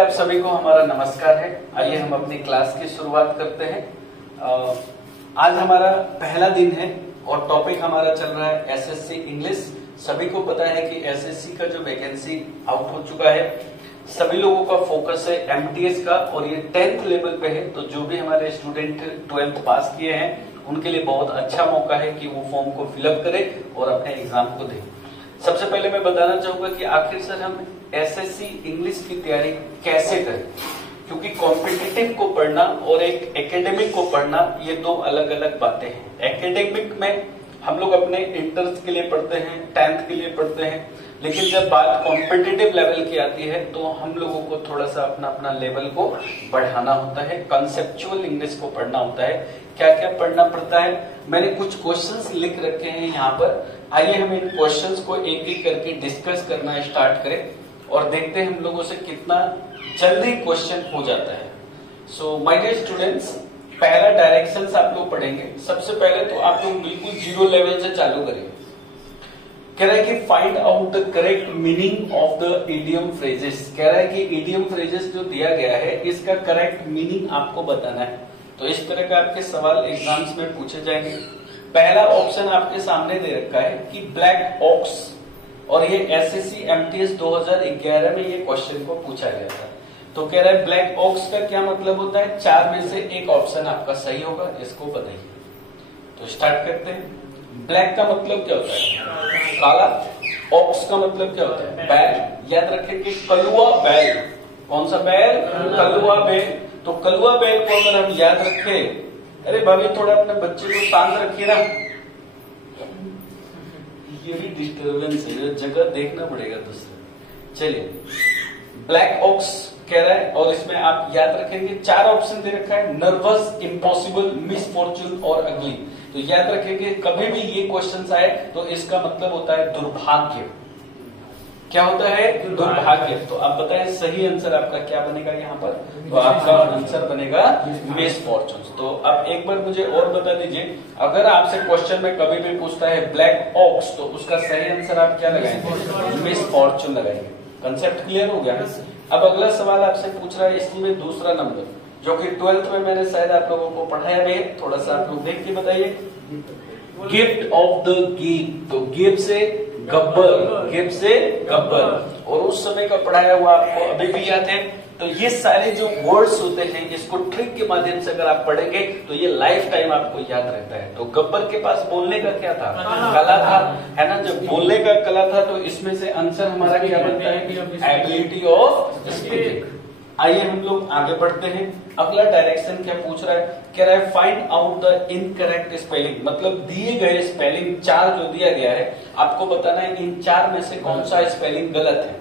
आप सभी को हमारा नमस्कार है। आइए हम अपनी क्लास की शुरुआत करते हैं। आज हमारा पहला दिन है और टॉपिक हमारा चल रहा है एसएससी इंग्लिश। सभी को पता है कि एसएससी का जो वैकेंसी आउट हो चुका है, सभी लोगों का फोकस है एमटीएस का और ये 10th लेवल पे है। तो जो भी हमारे स्टूडेंट 12th पास किए हैं उनके लिए बहुत अच्छा मौका है कि वो फॉर्म को फिलअप करें और अपने एग्जाम को दें। सबसे पहले मैं बताना चाहूंगा कि आखिर सर हम एसएससी इंग्लिश की तैयारी कैसे करें, क्योंकि कॉम्पिटिटिव को पढ़ना और एक एकेडमिक को पढ़ना ये दो अलग अलग बातें हैं। एकेडमिक में हम लोग अपने इंटर्स के लिए पढ़ते हैं, 10th के लिए पढ़ते हैं, लेकिन जब बात कॉम्पिटिटिव लेवल की आती है तो हम लोगों को थोड़ा सा अपना अपना लेवल को बढ़ाना होता है, कंसेप्चुअल इंग्लिश को पढ़ना होता है। क्या क्या पढ़ना पड़ता है, मैंने कुछ क्वेश्चंस लिख रखे हैं यहाँ पर। आइए हम इन क्वेश्चंस को एक एक करके डिस्कस करना स्टार्ट करें और देखते हैं हम लोगों से कितना जल्दी क्वेश्चन हो जाता है। सो माय डियर स्टूडेंट्स, पहला डायरेक्शंस आप लोग पढ़ेंगे। सबसे पहले तो आप लोग बिल्कुल जीरो लेवल से चालू करेंगे। कह रहा है कि find out the correct meaning of the idiom phrases. कह रहा है कि इडियम फ्रेजेस जो दिया गया है इसका करेक्ट मीनिंग आपको बताना है। तो इस तरह का आपके सवाल एग्जाम्स में पूछे जाएंगे। पहला ऑप्शन आपके सामने दे रखा है कि ब्लैक ऑक्स, और ये एसएससी एमटीएस 2011 में ये क्वेश्चन को पूछा गया था। तो कह रहा है ब्लैक ऑक्स का क्या मतलब होता है, चार में से एक ऑप्शन आपका सही होगा, इसको बताइए। तो स्टार्ट करते हैं। ब्लैक का मतलब क्या होता है, काला। ऑक्स का मतलब क्या होता है, बैल। याद रखेंगे कलुआ बैल। कौन सा बैल, कलुआ बैल। तो कलुआ बैल को अगर हम याद रखें, अरे भाभी थोड़ा अपने बच्चे को शांत रखिए ना, ये भी डिस्टर्बेंस है, जगह देखना पड़ेगा दूसरा। चलिए, ब्लैक ऑक्स कह रहा है और इसमें आप याद रखेंगे चार ऑप्शन दे रखा है, नर्वस, इम्पॉसिबल, मिसफॉर्चून और अगली। तो याद रखेंगे कभी भी ये क्वेश्चन आए तो इसका मतलब होता है दुर्भाग्य। क्या होता है, दुर्भाग्य। तो आप बताएं सही आंसर आपका क्या बनेगा यहाँ पर। तो आपका आंसर बनेगा मिसफॉर्चून। तो अब एक बार मुझे और बता दीजिए, अगर आपसे क्वेश्चन में कभी भी पूछता है ब्लैक ऑक्स तो उसका सही आंसर आप क्या लगाएंगे, मिसफॉर्चून लगाएंगे। कंसेप्ट क्लियर हो गया। अब अगला सवाल आपसे पूछ रहा है इसमें दूसरा नंबर, जो कि 12th में मैंने शायद आप लोगों को पढ़ाया भी है। थोड़ा सा आप लोग देख के बताइए। गिफ्ट ऑफ द गिफ्ट, तो गिफ्ट से गब्बर, गिफ्ट से गब्बर, और उस समय का पढ़ाया हुआ आपको अभी भी याद है। तो ये सारे जो वर्ड्स होते हैं इसको ट्रिक के माध्यम से अगर आप पढ़ेंगे तो ये लाइफ टाइम आपको याद रहता है। तो गब्बर के पास बोलने का क्या था, कला था, है ना। जब बोलने का कला था तो इसमें से आंसर हमारा क्या बनता है, एबिलिटी ऑफ स्पीकिंग। आइए हम लोग आगे बढ़ते हैं। अगला डायरेक्शन क्या पूछ रहा है, कह रहा है find out the incorrect spelling. मतलब दिए गए स्पेलिंग चार जो दिया गया है आपको बताना है इन चार में से कौन सा स्पेलिंग गलत है।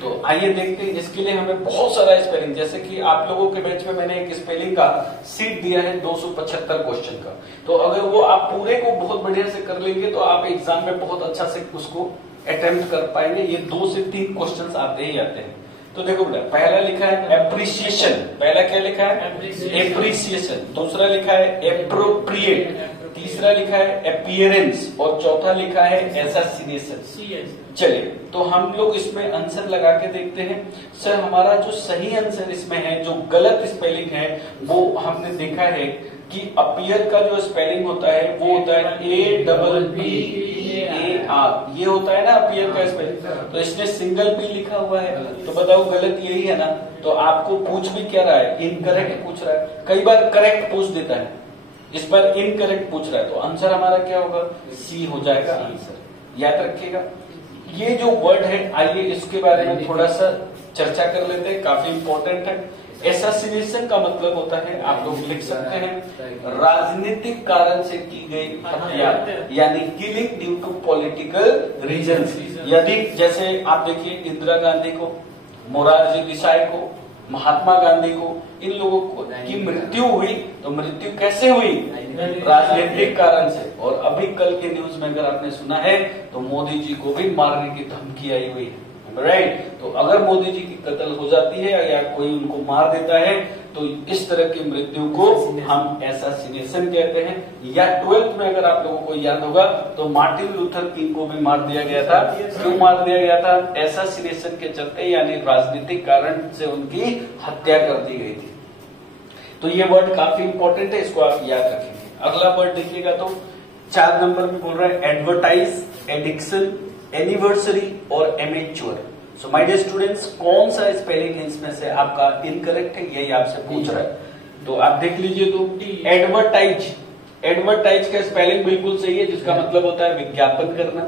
तो आइए देखते हैं। इसके लिए हमें बहुत सारा स्पेलिंग, जैसे कि आप लोगों के बैच में मैंने एक स्पेलिंग का सीट दिया है 275 क्वेश्चन का। तो अगर वो आप पूरे को बहुत बढ़िया से कर लेंगे तो आप एग्जाम में बहुत अच्छा से उसको अटेम्प्ट कर पाएंगे। ये 2 से 3 क्वेश्चन आप दे ही जाते हैं। तो देखो बेटा, पहला लिखा है एप्रिसिएशन। पहला क्या लिखा है, एप्रिसिएशन। दूसरा लिखा है एप्रोप्रिएट, तीसरा लिखा है अपीयरेंस और चौथा लिखा है एसोसिएशन। चलिए, तो हम लोग इसमें आंसर लगा के देखते हैं। सर हमारा जो सही आंसर इसमें है, जो गलत स्पेलिंग है वो हमने देखा है कि अपीयर का जो स्पेलिंग होता है वो होता है APPEAR। ये होता है ना अपीयर का स्पेलिंग। तो इसने सिंगल पी लिखा हुआ है, तो बताओ गलत यही है ना। तो आपको पूछ भी क्या रहा है, इनकरेक्ट पूछ रहा है। कई बार करेक्ट पूछ देता है, इस बार इनकरेक्ट पूछ रहा है। तो आंसर हमारा क्या होगा, सी हो जाएगा आंसर। याद रखिएगा ये जो वर्ड है, आइए इसके बारे में थोड़ा सा चर्चा कर लेते हैं, काफी इंपॉर्टेंट है। एसोसिएशन का मतलब होता है, आप लोग लिख सकते हैं, राजनीतिक कारण से की गई हत्या, यानी killing due to political reasons. यदि जैसे आप देखिए इंदिरा गांधी को, मोरारजी देसाई को, महात्मा गांधी को, इन लोगों को की मृत्यु हुई तो मृत्यु कैसे हुई, राजनीतिक कारण से। और अभी कल के न्यूज में अगर आपने सुना है तो मोदी जी को भी मारने की धमकी आई हुई है, राइट। तो अगर मोदी जी की कत्ल हो जाती है या कोई उनको मार देता है तो इस तरह की मृत्यु को हम एसासिनेशन कहते हैं। या 12th में अगर आप लोगों को याद होगा तो मार्टिन लूथर किंग को भी मार दिया गया था। क्यों मार दिया गया था? एसासिनेशन के चलते, यानी राजनीतिक कारण से उनकी हत्या कर दी गई थी। तो ये वर्ड काफी इंपॉर्टेंट है, इसको आप याद रखेंगे। अगला वर्ड देखिएगा तो 4 नंबर में बोल रहा है एडवर्टाइज, एडिक्शन, एनिवर्सरी और amateur. So my dear students, कौन सा स्पेलिंग है इसमें से आपका इनकरेक्ट है, यही आपसे पूछ रहा है। तो आप देख लीजिए तो एडवर्टाइज, एडवर्टाइज का स्पेलिंग बिल्कुल सही है, जिसका मतलब होता है विज्ञापन करना।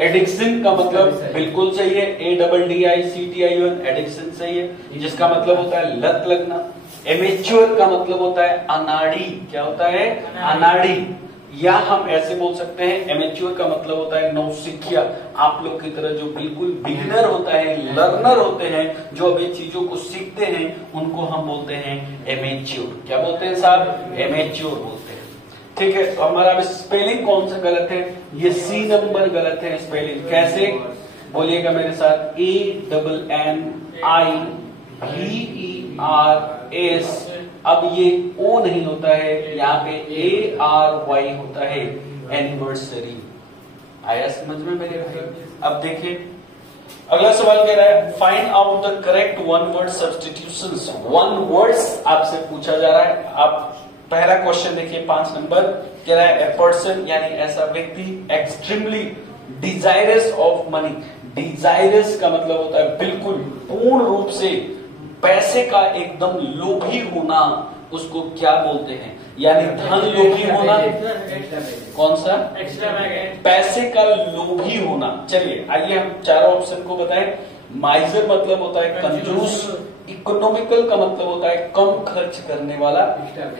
एडिक्शन का मतलब बिल्कुल सही है, ADDICTION, एडिक्शन सही है, जिसका मतलब होता है लत लगना। एमेच्योर का मतलब होता है अनाड़ी। क्या होता है? अनाड़ी। या हम ऐसे बोल सकते हैं, एमेच्योर का मतलब होता है नौसिखिया। आप लोग की तरह जो बिल्कुल बिगिनर होता है, लर्नर होते हैं, जो अभी चीजों को सीखते हैं, उनको हम बोलते हैं एमेच्योर। क्या बोलते हैं साहब? एमेच्योर बोलते हैं। ठीक है, तो हमारा स्पेलिंग कौन सा गलत है? ये C नंबर गलत है स्पेलिंग। कैसे? बोलिएगा मेरे साथ, ANNIVERS। अब ये O नहीं होता है, यहाँ पे ARY होता है, एनिवर्सरी। आया समझ में मेरे भाई? अब देखिए अगला सवाल कह रहा है find out the correct one word substitutions. One words आपसे पूछा जा रहा है। आप पहला क्वेश्चन देखिए 5 नंबर कह रहा है ए पर्सन, यानी ऐसा व्यक्ति, extremely desirous of money. Desirous का मतलब होता है बिल्कुल पूर्ण रूप से पैसे का एकदम लोभी होना, उसको क्या बोलते हैं? यानी धन लोभी होना। कौन सा? पैसे का लोभी होना। चलिए आइए हम चारों ऑप्शन को बताएं। माइजर मतलब होता है कंजूस, इकोनॉमिकल का मतलब होता है कम खर्च करने वाला,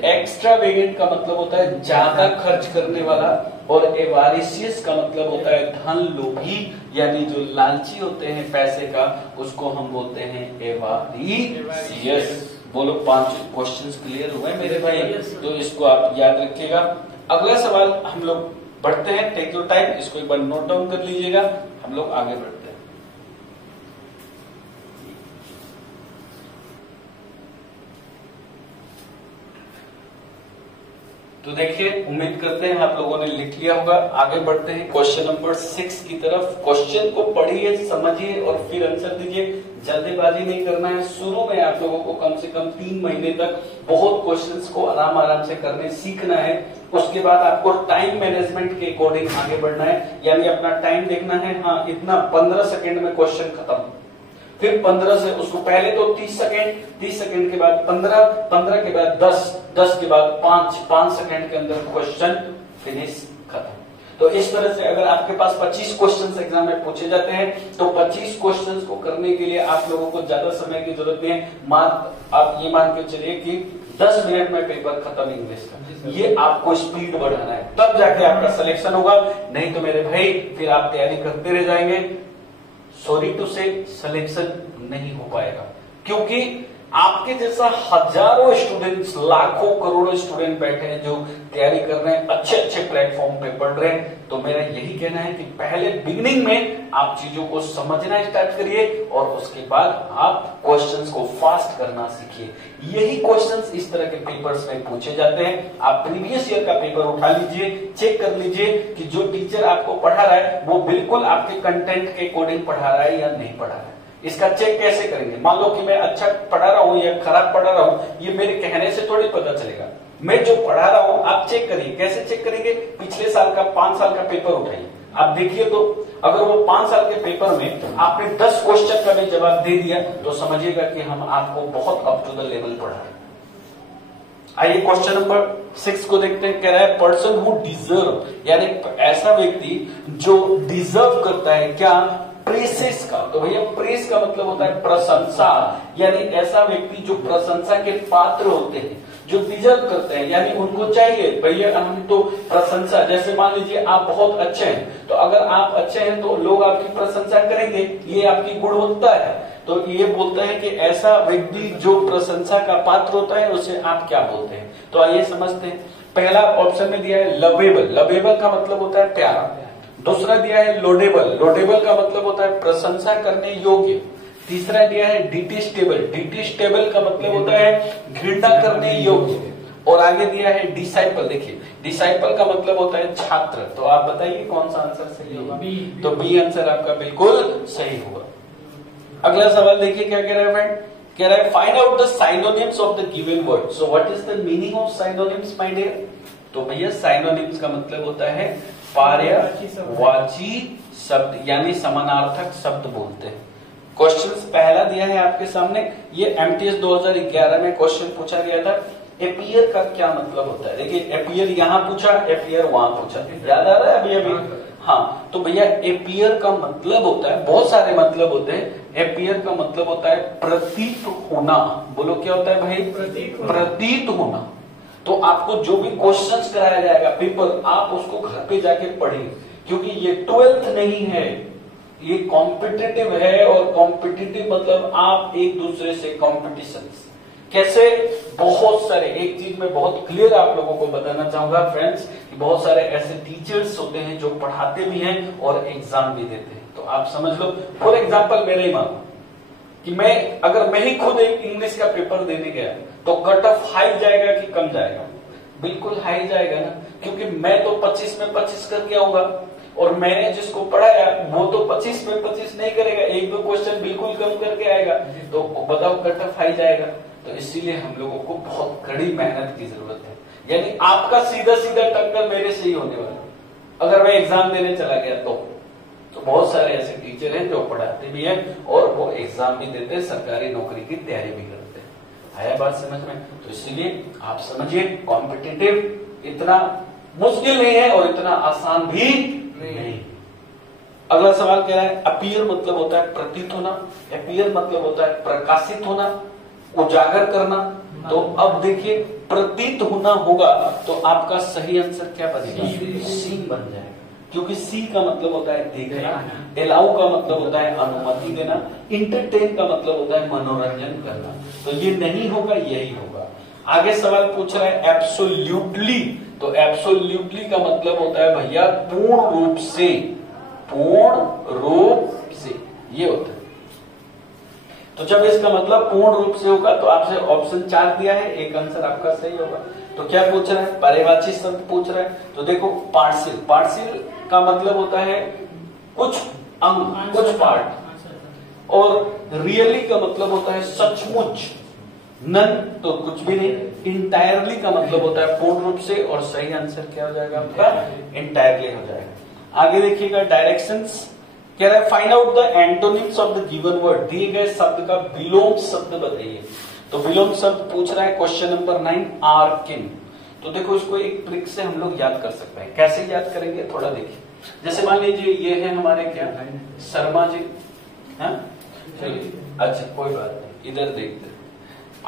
एक्स्ट्रावेगेंट का मतलब होता है ज्यादा खर्च करने वाला, और एवारिशियस का मतलब होता है धन लोभी, यानी जो लालची होते हैं पैसे का, उसको हम बोलते हैं एवारिशियस। बोलो 5 क्वेश्चंस क्लियर हुए मेरे भाई? तो इसको आप याद रखिएगा। अगला सवाल हम लोग बढ़ते हैं, टेक योर टाइम, इसको एक बार नोट डाउन कर लीजिएगा, हम लोग आगे बढ़ते हैं। तो देखिए, उम्मीद करते हैं आप लोगों ने लिख लिया होगा। आगे बढ़ते हैं क्वेश्चन नंबर 6 की तरफ। क्वेश्चन को पढ़िए, समझिए और फिर आंसर दीजिए। जल्दीबाजी नहीं करना है। शुरू में आप लोगों को कम से कम 3 महीने तक बहुत क्वेश्चंस को आराम आराम से करने सीखना है। उसके बाद आपको टाइम मैनेजमेंट के अकॉर्डिंग आगे बढ़ना है, यानी अपना टाइम देखना है। हाँ, इतना 15 सेकेंड में क्वेश्चन खत्म, फिर 15 से उसको पहले तो 30 सेकेंड, 30 सेकेंड के बाद 15, 15 के बाद 10, 10 के बाद 5 सेकेंड के अंदर क्वेश्चन फिनिश खत्म। तो इस तरह से अगर आपके पास 25 क्वेश्चंस एग्जाम में पूछे जाते हैं तो 25 क्वेश्चंस को करने के लिए आप लोगों को ज्यादा समय की जरूरत नहीं है। आप ये मान के चलिए कि 10 मिनट में पेपर खत्म इंग्लिश का। ये आपको स्पीड बढ़ाना है, तब जाके आपका सिलेक्शन होगा। नहीं तो मेरे भाई फिर आप तैयारी करते रह जाएंगे, सॉरी टू से सिलेक्शन नहीं हो पाएगा। क्योंकि आपके जैसा हजारों स्टूडेंट्स, लाखों करोड़ों स्टूडेंट बैठे हैं जो तैयारी कर रहे हैं, अच्छे अच्छे प्लेटफॉर्म पे पढ़ रहे हैं। तो मेरा यही कहना है कि पहले बिगिनिंग में आप चीजों को समझना स्टार्ट करिए और उसके बाद आप क्वेश्चंस को फास्ट करना सीखिए। यही क्वेश्चंस इस तरह के पेपर्स में पूछे जाते हैं। आप प्रीवियस ईयर का पेपर उठा लीजिए, चेक कर लीजिए कि जो टीचर आपको पढ़ा रहा है वो बिल्कुल आपके कंटेंट के अकॉर्डिंग पढ़ा रहा है या नहीं पढ़ा रहा है। इसका चेक कैसे करेंगे? मान लो कि मैं अच्छा पढ़ा रहा हूं या खराब पढ़ा रहा हूं, ये मेरे कहने से थोड़ी पता चलेगा। मैं जो पढ़ा रहा हूं आप चेक करिए। कैसे चेक करेंगे? पिछले साल का 5 साल का पेपर उठाइए, आप देखिए तो अगर वो 5 साल के पेपर में आपने 10 क्वेश्चन का भी जवाब दे दिया तो समझिएगा कि हम आपको बहुत अप टू द लेवल पढ़ा रहे हैं। आइए क्वेश्चन नंबर 6 को देखते हैं। कह रहा है पर्सन हु डिजर्व, यानी ऐसा व्यक्ति जो डिजर्व करता है क्या? प्रेसेस का। तो भैया प्रेस का मतलब होता है प्रशंसा, यानी ऐसा व्यक्ति जो प्रशंसा के पात्र होते हैं, जो डिजर्व करते हैं, यानी उनको चाहिए भैया हम तो प्रशंसा। जैसे मान लीजिए आप बहुत अच्छे हैं, तो अगर आप अच्छे हैं तो लोग आपकी प्रशंसा करेंगे, ये आपकी गुणवत्ता है। तो ये बोलता है कि ऐसा व्यक्ति जो प्रशंसा का पात्र होता है उसे आप क्या बोलते हैं? तो आइए समझते हैं। पहला ऑप्शन में दिया है लवेबल। लवेबल का मतलब होता है प्यारा। दूसरा दिया है लोडेबल। लोडेबल का मतलब होता है प्रशंसा करने योग्य। तीसरा दिया है डिटेस्टेबल। डिटेस्टेबल का मतलब होता है घृणा करने योग्य। और आगे दिया है डिसाइपल। देखिए डिसाइपल का मतलब होता है छात्र। तो आप बताइए कौन सा आंसर सही होगा? तो बी आंसर आपका बिल्कुल सही होगा। अगला सवाल देखिए क्या कह रहा है फ्रेंड। कह रहा है find out the synonyms of the given word. So what is the meaning of synonyms my dear? तो भैया साइनोनिम्स का मतलब होता है पर्यायवाची शब्द यानी समानार्थक शब्द बोलते हैं। क्वेश्चंस पहला दिया है आपके सामने, ये एमटीएस 2011 में क्वेश्चन पूछा गया था। एपियर का क्या मतलब होता है? देखिए एपियर यहाँ पूछा, एपियर वहां पूछा, याद आ रहा है अभी अभी? हाँ, तो भैया एपियर का मतलब होता है, बहुत सारे मतलब होते हैं। एपियर का मतलब होता है प्रतीत होना। बोलो क्या होता है भाई? प्रतीत होना। तो आपको जो भी क्वेश्चंस कराया जाएगा पेपर, आप उसको घर पे जाके पढ़िए, क्योंकि ये 12th नहीं है, ये कॉम्पिटिटिव है। और कॉम्पिटिटिव मतलब आप एक दूसरे से कॉम्पिटिशन। कैसे? बहुत सारे, एक चीज में बहुत क्लियर आप लोगों को बताना चाहूंगा फ्रेंड्स, कि बहुत सारे ऐसे टीचर्स होते हैं जो पढ़ाते भी हैं और एग्जाम भी देते हैं। तो आप समझ लो, फॉर एग्जाम्पल मेरा ही मानो कि अगर मैं ही खुद एक इंग्लिश का पेपर देने गया तो कट ऑफ हाई जाएगा कि कम जाएगा? बिल्कुल हाई जाएगा ना, क्योंकि मैं तो 25 में 25 करके आऊंगा और मैंने जिसको पढ़ाया वो तो 25 में 25 नहीं करेगा, एक दो क्वेश्चन बिल्कुल कम करके आएगा। तो बताओ कट ऑफ हाई जाएगा। तो इसीलिए हम लोगों को बहुत कड़ी मेहनत की जरूरत है। यानी आपका सीधा सीधा टक्कर मेरे से ही होने वाला अगर मैं एग्जाम देने चला गया तो बहुत सारे ऐसे टीचर हैं जो पढ़ाते भी हैं और वो एग्जाम भी देते हैं, सरकारी नौकरी की तैयारी भी करते हैं। आया बात समझ में? तो इसलिए आप समझिए, कॉम्पिटिटिव इतना मुश्किल नहीं है और इतना आसान भी नहीं। अगला सवाल कह रहा है अपीयर मतलब होता है प्रतीत होना, अपीयर मतलब होता है प्रकाशित होना, उजागर करना। तो अब देखिए प्रतीत होना होगा तो आपका सही आंसर क्या बनेगा? सी बन जाएगा, क्योंकि सी का मतलब होता है देखना, अलाउ का मतलब होता है अनुमति देना, इंटरटेन का मतलब होता है मनोरंजन करना। तो ये नहीं होगा, यही होगा। आगे सवाल पूछ रहा है एब्सोल्युटली। तो एब्सोल्युटली का मतलब होता है भैया पूर्ण रूप से, पूर्ण रूप से ये होता है। तो जब इसका मतलब पूर्ण रूप से होगा तो आपसे ऑप्शन 4 दिया है, एक आंसर आपका सही होगा। तो क्या पूछ रहा है? पर्यायवाची शब्द पूछ रहा है। तो देखो पार्शियल, पार्शियल का मतलब होता है कुछ अंग, कुछ पार्ट। और रियली का मतलब होता है सचमुच। नन तो कुछ भी नहीं। इंटायरली का मतलब होता है पूर्ण रूप से। और सही आंसर क्या हो जाएगा आपका? इंटायरली हो जाएगा। आगे देखिएगा डायरेक्शंस। कह रहा है find out the antonyms of the given word. दिए गए शब्द का विलोम शब्द बताइए। तो विलोम शब्द पूछ रहा है क्वेश्चन नंबर 9 आर्किन। तो देखो इसको एक ट्रिक से हम लोग याद कर सकते हैं। कैसे याद करेंगे थोड़ा देखिए। जैसे मान लीजिए ये है हमारे क्या शर्मा जी, हाँ चलिए अच्छा कोई बात नहीं, इधर देखते हैं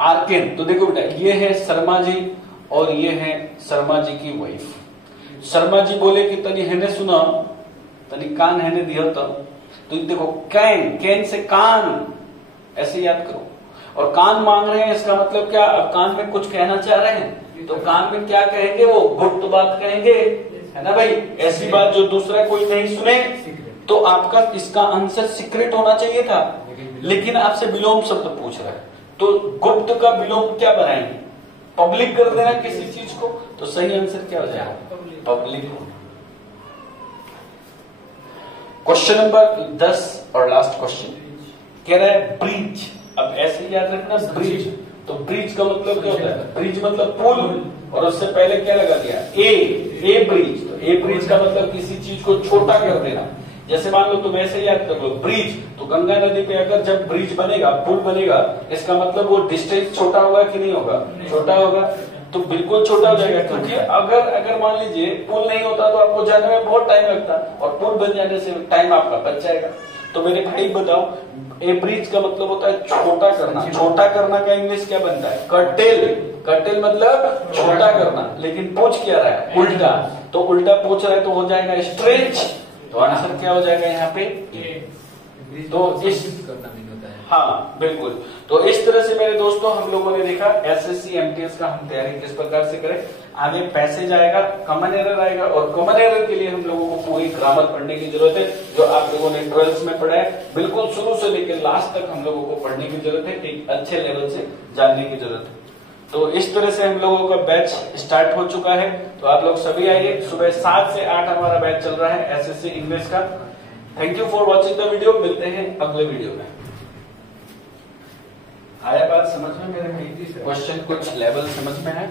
आर्किन। तो देखो बेटा ये है शर्मा जी और ये है शर्मा जी की वाइफ। शर्मा जी बोले कि तनी हैने सुना, तनी कान हैने दिया। तो देखो कैन, कैन से कान, ऐसे याद करो। और कान मांग रहे हैं, इसका मतलब क्या? अब कान में कुछ कहना चाह रहे हैं तो कान में क्या कहेंगे? वो गुप्त बात कहेंगे, है ना भाई? ऐसी बात जो दूसरा कोई नहीं सुने। तो आपका इसका आंसर सीक्रेट होना चाहिए था, लेकिन आपसे विलोम शब्द पूछ रहा है। तो गुप्त का विलोम क्या बनाएंगे? पब्लिक कर देना किसी चीज को। तो सही आंसर क्या हो जाएगा? पब्लिक होना। क्वेश्चन नंबर 10 और लास्ट क्वेश्चन कह रहा है ब्रिज। अब ऐसे याद रखना ब्रिज। तो ब्रिज का मतलब क्या होता है? ब्रिज मतलब पुल, और उससे पहले क्या लगा दिया? ए ब्रिज। तो ए ब्रिज का मतलब किसी चीज को छोटा कर देना। जैसे मान लो तुम ऐसे याद कर लो ब्रिज, तो गंगा नदी पे अगर जब ब्रिज बनेगा, पुल बनेगा, इसका मतलब वो डिस्टेंस छोटा होगा कि नहीं होगा? छोटा होगा। तो बिल्कुल छोटा हो जाएगा, क्योंकि अगर मान लीजिए पुल नहीं होता तो आपको जाने में बहुत टाइम लगता, और पुल बन जाने से टाइम आपका बच जाएगा। तो मेरे भाई बताओ, ए ब्रिज का मतलब होता है छोटा करना। छोटा करना का इंग्लिश क्या बनता है? कर्टेल। कर्टेल मतलब छोटा करना। लेकिन पूछ क्या रहा है? उल्टा। तो उल्टा पूछ रहा है तो हो जाएगा स्ट्रेच। तो आंसर क्या हो जाएगा यहाँ पे? तो इस हाँ बिल्कुल। तो इस तरह से मेरे दोस्तों हम लोगों ने देखा एसएससी एमटीएस का हम तैयारी किस प्रकार से करें। आगे पैसेज आएगा, कॉमन एरर आएगा, और कॉमन एरर के लिए हम लोगों को पूरी ग्रामर पढ़ने की जरूरत है, जो आप लोगों ने 12th में पढ़ा है। बिल्कुल शुरू से लेकर लास्ट तक हम लोगों को पढ़ने की जरूरत है, एक अच्छे लेवल से जानने की जरूरत है। तो इस तरह से हम लोगों का बैच स्टार्ट हो चुका है। तो आप लोग सभी आइए, सुबह 7 से 8 हमारा बैच चल रहा है एसएससी इंग्लिश का। Thank you for watching the video. मिलते हैं अगले वीडियो में। आया बात समझ में? मेरे क्वेश्चन कुछ लेवल समझ में है?